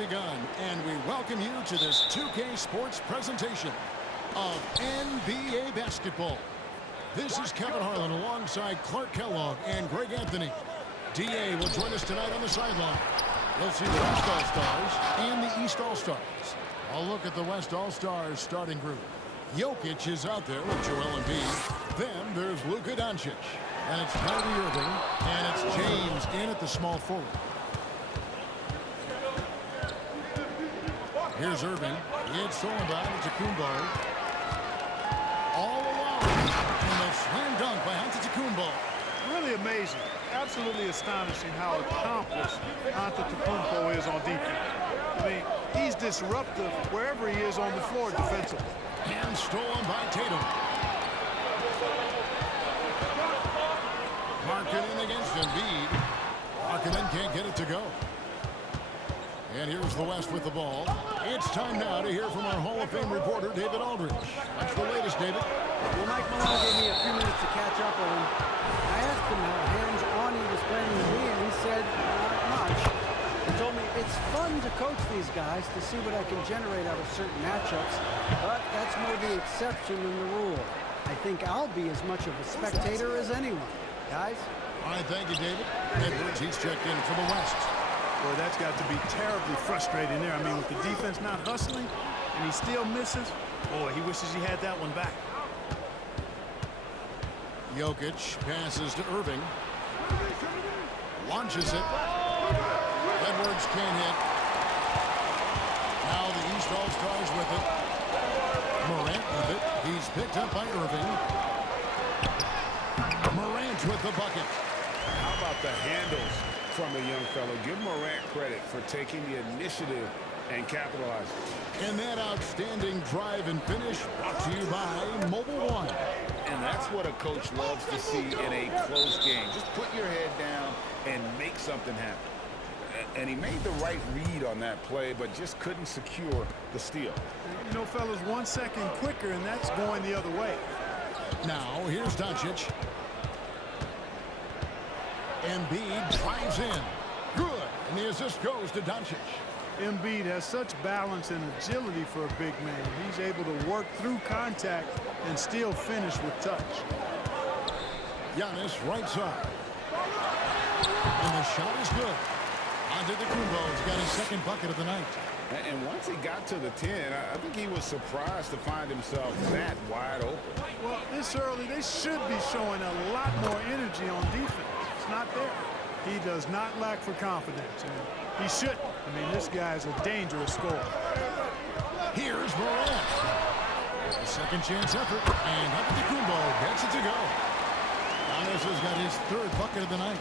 begun, and we welcome you to this 2K Sports presentation of NBA basketball. This is Kevin Harlan alongside Clark Kellogg and Greg Anthony. DA will join us tonight on the sideline. We'll see the West All-Stars and the East All-Stars. I'll look at the West All-Stars starting group. Jokic is out there with Joel Embiid. Then there's Luka Doncic. And it's Kyrie Irving. And it's James in at the small forward. Here's Irving. It's stolen by Antetokounmpo. All alone. And the slam dunk by Antetokounmpo. Really amazing. Absolutely astonishing how accomplished Antetokounmpo is on defense. I mean, he's disruptive wherever he is on the floor defensively. And stolen by Tatum. Markkanen against Embiid. Markkanen can't get it to go. And here's the West with the ball. It's time now to hear from our Hall of Fame reporter, David Aldridge. What's the latest, David? Well, Mike Malone gave me a few minutes to catch up on him. I asked him how hands-on he was playing with me, and he said, not much. He told me it's fun to coach these guys to see what I can generate out of certain matchups, but that's more the exception than the rule. I think I'll be as much of a spectator as anyone. Guys? All right, thank you, David. Edwards, he's checked in for the West. Boy, that's got to be terribly frustrating there. I mean, with the defense not hustling and he still misses, boy, he wishes he had that one back. Jokic passes to Irving. Launches it. Edwards can't hit. Now the East All-Stars with it. Morant with it. He's picked up by Irving. Morant with the bucket. How about the handles from the young fellow? Give Morant credit for taking the initiative and capitalizing. And that outstanding drive and finish brought to you by Mobile One. And that's what a coach loves to see in a close game. Just put your head down and make something happen. And he made the right read on that play, but just couldn't secure the steal. You know, fellas, 1 second quicker, and that's going the other way. Now, here's Doncic. Embiid drives in. Good. And the assist goes to Doncic. Embiid has such balance and agility for a big man. He's able to work through contact and still finish with touch. Giannis right side. And the shot is good. Antetokounmpo's got his second bucket of the night. And once he got to the 10, I think he was surprised to find himself that wide open. Well, this early, they should be showing a lot more energy on defense. It's not there. He does not lack for confidence, and he shouldn't. I mean, this guy's a dangerous scorer. Here's Morant. A second chance effort, and Antetokounmpo gets it to go. Giannis has got his third bucket of the night.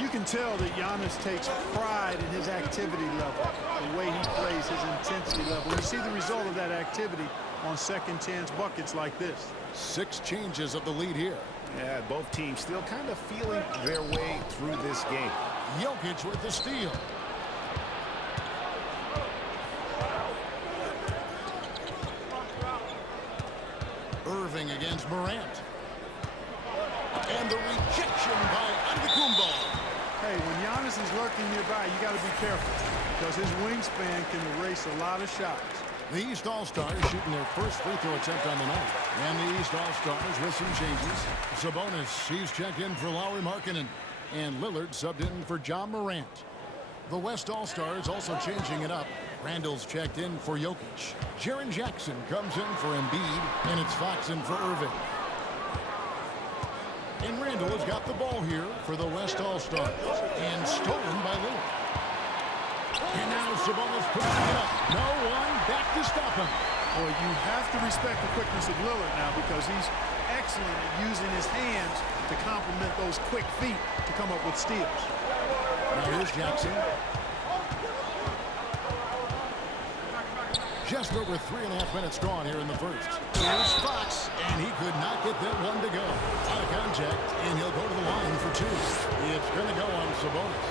You can tell that Giannis takes pride in his activity level, the way he plays, his intensity level. You see the result of that activity on second chance buckets like this. 6 changes of the lead here. Yeah, both teams still kind of feeling their way through this game. Jokic with the steal. Irving against Morant. And the rejection by Antetokounmpo. Hey, when Giannis is lurking nearby, you got to be careful because his wingspan can erase a lot of shots. The East All-Stars shooting their first free throw attempt on the night. And the East All-Stars with some changes. Sabonis, he's checked in for Lauri Markkanen. And Lillard subbed in for John Morant. The West All-Stars also changing it up. Randall's checked in for Jokic. Jaren Jackson comes in for Embiid. And it's Fox in for Irving. And Randall has got the ball here for the West All-Stars. And stolen by Lillard. And now Sabonis pushing it up. No one back to stop him. Boy, you have to respect the quickness of Lillard now because he's excellent at using his hands to complement those quick feet to come up with steals. Now here's Jackson. Just over 3.5 minutes gone here in the first. Here's Fox, and he could not get that one to go. Out of contact, and he'll go to the line for 2. It's going to go on Sabonis.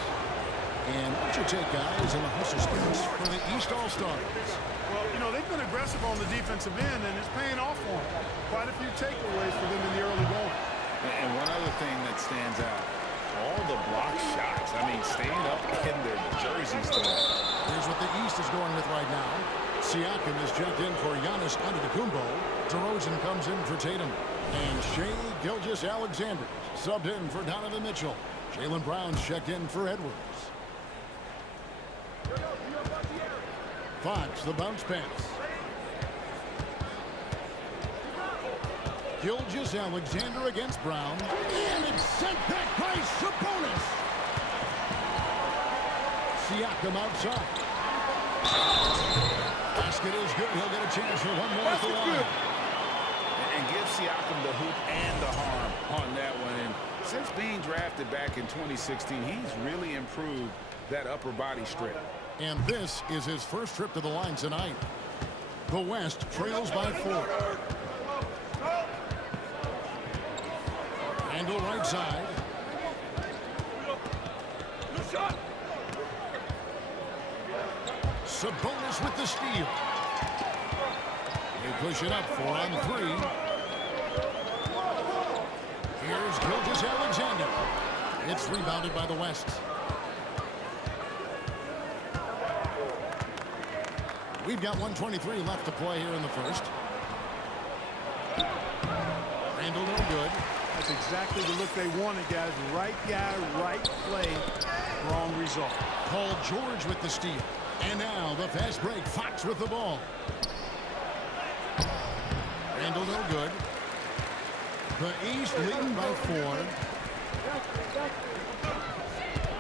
And what's your take, guys, in the hustle sprints for the East All-Stars? Well, you know, they've been aggressive on the defensive end, and it's paying off for them. Quite a few takeaways for them in the early going. And one other thing that stands out, all the block shots. I mean, staying up in their jerseys tonight. Here's what the East is going with right now. Siakam is checked in for Giannis Antetokounmpo. DeRozan comes in for Tatum. And Shai Gilgeous-Alexander subbed in for Donovan Mitchell. Jaylen Brown's checked in for Edwards. Fox, the bounce pass. Gilgeous-Alexander against Brown. And it's sent back by Sabonis. Siakam outside. Basket is good. He'll get a chance for one more at the line. And give Siakam the hoop and the harm on that one. And since being drafted back in 2016, he's really improved that upper body strength. And this is his first trip to the line tonight. The West trails by 4. Randle right side. Sabonis with the steal. They push it up 4-on-3. Here's Gilgeous-Alexander. It's rebounded by the West. We've got 1:23 left to play here in the first. Randle no good. That's exactly the look they wanted, guys. Right guy, right play, wrong result. Paul George with the steal. And now the fast break. Fox with the ball. Randle no good. The East leading by 4.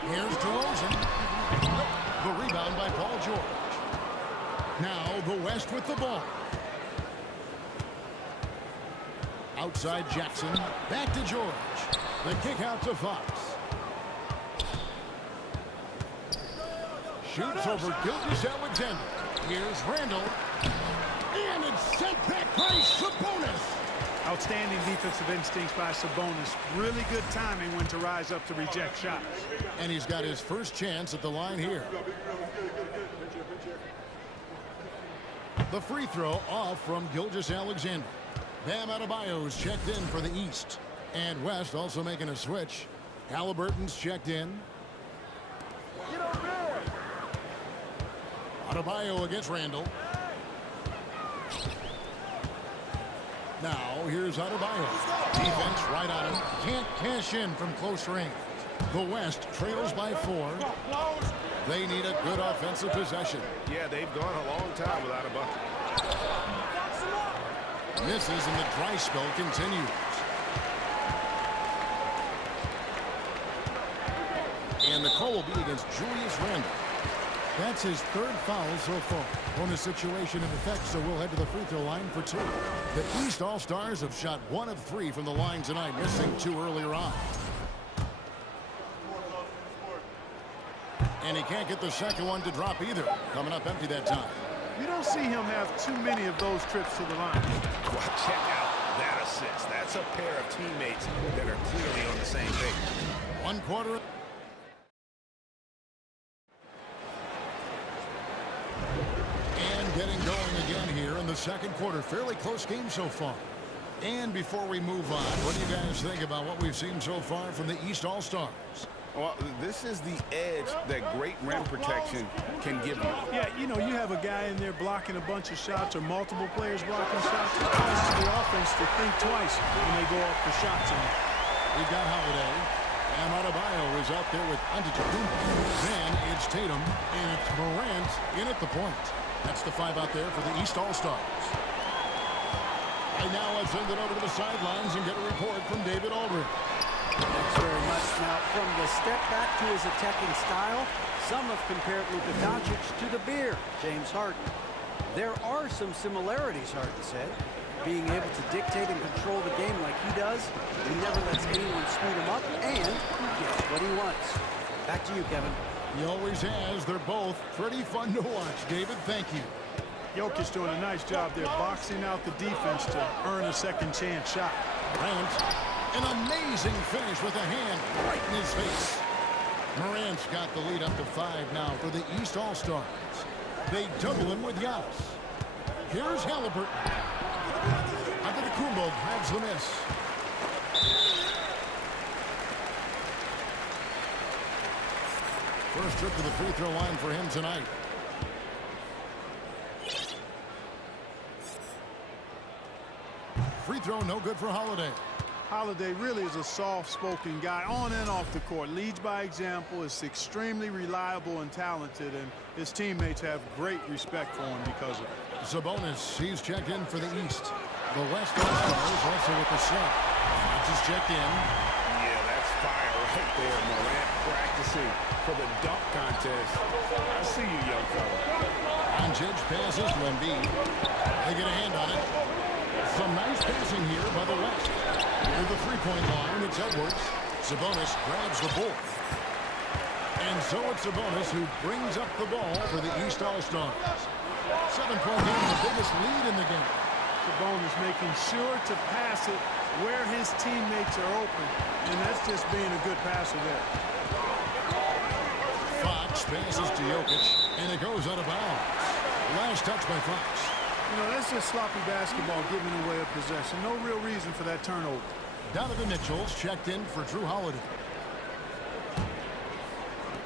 Here's DeRozan. The rebound by Paul George. Now the West with the ball. Outside Jackson. Back to George. The kick out to Fox. Shoots over Gilgeous-Alexander. Here's Randle. And it's sent back by Sabonis. Outstanding defensive instincts by Sabonis. Really good timing when to rise up to reject shots. And he's got his first chance at the line here. The free throw off from Gilgeous-Alexander. Bam Adebayo's checked in for the East. And West also making a switch. Halliburton's checked in. Adebayo against Randle. Now here's Adebayo. Defense right on him. Can't cash in from close range. The West trails by 4. They need a good offensive possession. Yeah, they've gone a long time without a bucket. Misses and the dry spell continues. And the call will be against Julius Randle. That's his 3rd foul so far. Bonus situation in effect, so we'll head to the free throw line for 2. The East All-Stars have shot 1 of 3 from the line tonight, missing 2 earlier on. And he can't get the second one to drop either. Coming up empty that time. You don't see him have too many of those trips to the line. Well, check out that assist. That's a pair of teammates that are clearly on the same page. 1 quarter. And getting going again here in the second quarter. Fairly close game so far. And before we move on, what do you guys think about what we've seen so far from the East All-Stars? Well, this is the edge that great rim protection can give you. Yeah, you know, you have a guy in there blocking a bunch of shots or multiple players blocking shots. It causes the offense to think twice when they go up for shots. We've got Holiday. And Adebayo is out there with Antetokounmpo. Then it's Tatum. And it's Morant in at the point. That's the 5 out there for the East All-Stars. And now let's send it over to the sidelines and get a report from David Aldridge. Thanks very much. Now, from the step back to his attacking style, some have compared Luka Doncic to the Bear, James Harden. There are some similarities, Harden said. Being able to dictate and control the game like he does, he never lets anyone speed him up, and he gets what he wants. Back to you, Kevin. He always has. They're both pretty fun to watch. David, thank you. Jokic doing a nice job there, boxing out the defense to earn a second chance shot. Morant, an amazing finish with a hand right in his face. Morant's got the lead up to 5 now for the East All-Stars. They double him with Giannis. Here's Halliburton. Antetokounmpo grabs the miss. First trip to the free throw line for him tonight. free throw no good for Holiday. Holiday really is a soft-spoken guy on and off the court. Leads by example, is extremely reliable and talented, and his teammates have great respect for him because of it. Sabonis, he's checked in for the East. The West All-Stars also with the set. Fox is checked in. Yeah, that's fire right there. Morant practicing for the dunk contest. I see you, young fella. Doncic passes to Embiid. They get a hand on it. Some nice passing here by the West. Near the three-point line, it's Edwards. Sabonis grabs the ball. And so it's Sabonis who brings up the ball for the East All-Stars. 7-point game, the biggest lead in the game. Sabonis making sure to pass it where his teammates are open, and that's just being a good passer there. Fox passes to Jokic, and it goes out of bounds. Last touch by Fox. You know, that's just sloppy basketball giving away a possession. No real reason for that turnover. Donovan Mitchell's checked in for Drew Holiday.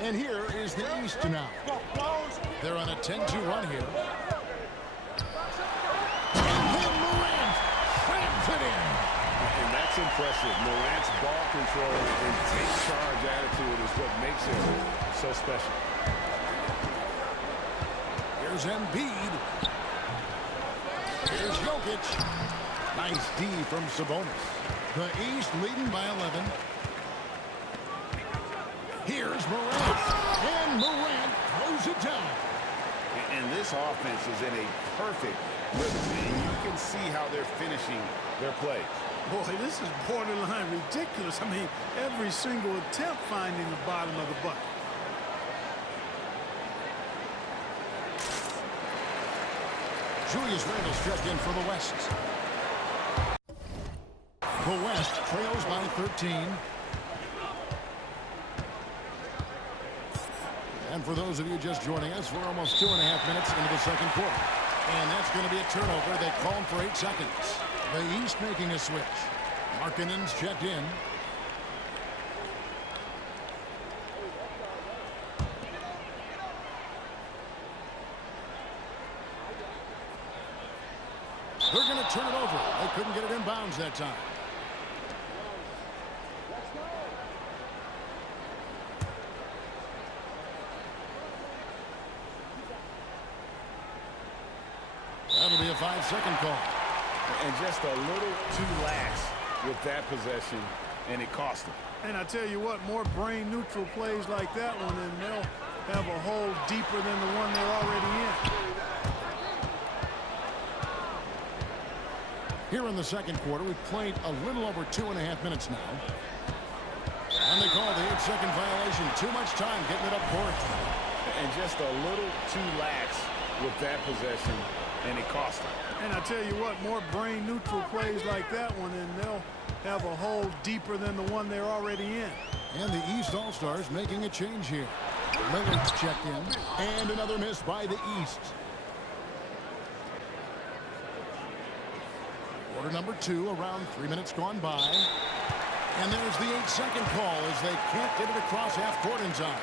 And here is the East now. They're on a 10-2 run here. And then Morant slams it in. And that's impressive. Morant's ball control and take charge attitude is what makes it so special. Here's Embiid. Here's Jokic. Nice D from Sabonis. The East leading by 11. Here's Morant. And Morant throws it down. And this offense is in a perfect rhythm. And you can see how they're finishing their plays. Boy, this is borderline ridiculous. I mean, every single attempt finding the bottom of the bucket. Julius Randle's checked in for the West. The West trails by 13. And for those of you just joining us, we're almost 2.5 minutes into the second quarter. And that's going to be a turnover. They call for 8 seconds. The East making a switch. Markkanen's checked in. They're going to turn it over. They couldn't get it in bounds that time. That'll be a 5-second call. And just a little too lax with that possession, and it cost them. And I tell you what, more brain-neutral plays like that one, and they'll have a hole deeper than the one they're already in. Here in the second quarter, we've played a little over 2.5 minutes now. And they call the 8-second violation. Too much time getting it up court. And just a little too lax with that possession, and it cost them. And I tell you what, more brain-neutral plays like that one, and they'll have a hole deeper than the one they're already in. And the East All-Stars making a change here. Lillard's checked in. And another miss by the East. Quarter number 2, around 3 minutes gone by. And there's the 8-second call as they can't get it across half court in time.